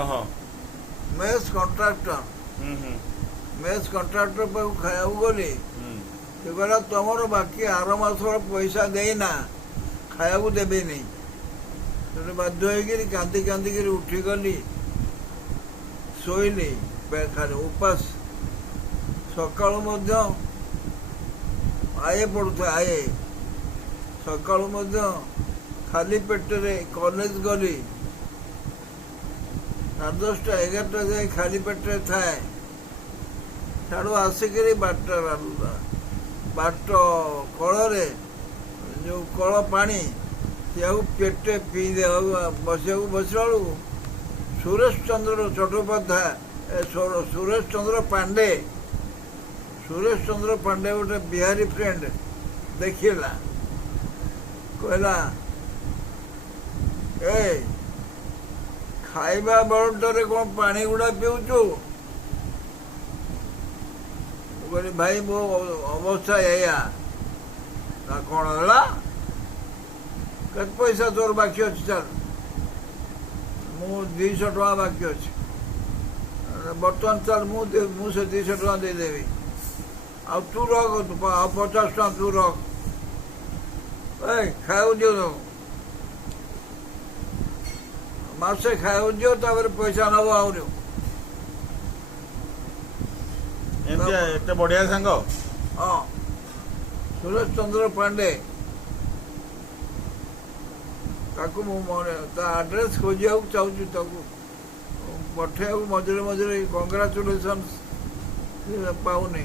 ଓହୋ mess contractor mess contractor ପାଖକୁ ଖାଇବାକୁ ଗଲି। ସେ କହିଲା ତମର ବାକି ଆର ମାସର ପଇସା ଦେଇନା ଖାଇବାକୁ ଦେବେନି। ସେଠୁ ବାଧ୍ୟ ହେଇକିରି କାନ୍ଦି କାନ୍ଦିକିରି ଉଠିଗଲି, ଶୋଇଲି ଖାଲି ଉପାସ। ସକାଳୁ ମଧ୍ୟ ଆଏ ପଡ଼ୁଥାଏ, ସକାଳୁ ମଧ୍ୟ ଖାଲି ପେଟରେ କଲେଜ ଗଲି। 10:30 11ଟା ଯାଏ ଖାଲି ପେଟରେ ଥାଏ। ସିଆଡ଼ୁ ଆସିକିରି ବାଟ କଳରେ ଯେଉଁ କଳ ପାଣି ସେଆକୁ ପେଟେ ପିଇ ବସିବାକୁ ବସିଲା ବେଳକୁ ସୁରେଶ ଚନ୍ଦ୍ର ଚଟ୍ଟୋପାଧ୍ୟାୟ ସୁରେଶ ଚନ୍ଦ୍ର ପାଣ୍ଡେ ଗୋଟେ ବିହାରୀ ଫ୍ରେଣ୍ଡ ଦେଖିଲା, କହିଲା ଏ ଖାଇବା ବେଳଟାରେ କ'ଣ ପାଣି ଗୁଡ଼ା ପିଉଛୁ? ମୁଁ କହିଲି ଭାଇ ମୋ ଅବସ୍ଥା ଏଇଆ। ନା କ'ଣ ହେଲା? କେତେ ପଇସା ତୋର ବାକି ଅଛି? ଚାଲ, ମୁଁ 200 ଟଙ୍କା ବାକି ଅଛି। ବର୍ତ୍ତମାନ ଚାଲ ମୁଁ ସେ 200 ଟଙ୍କା ଦେଇଦେବି। ଆଉ ତୁ ରଖ, ଆଉ 50 ଟଙ୍କା ତୁ ରଖ। ଖାଇବାକୁ ଦିଅ, ମାସେ ଖାଇବାକୁ ଦିଅ, ତାପରେ ପଇସା ନେବ ଆହୁରି। ଏତେ ବଢିଆ ସାଙ୍ଗ। ହଁ, ସୁରେଶ ଚନ୍ଦ୍ର ପାଣ୍ଡେ। ତାକୁ ମୁଁ ତା ଆଡ୍ରେସ୍ ଖୋଜିବାକୁ ଚାହୁଁଛି, ତାକୁ ପଠେଇବାକୁ ମଝିରେ ମଝିରେ କଂଗ୍ରାଚୁଲେସନ୍ସ ପାଉନି।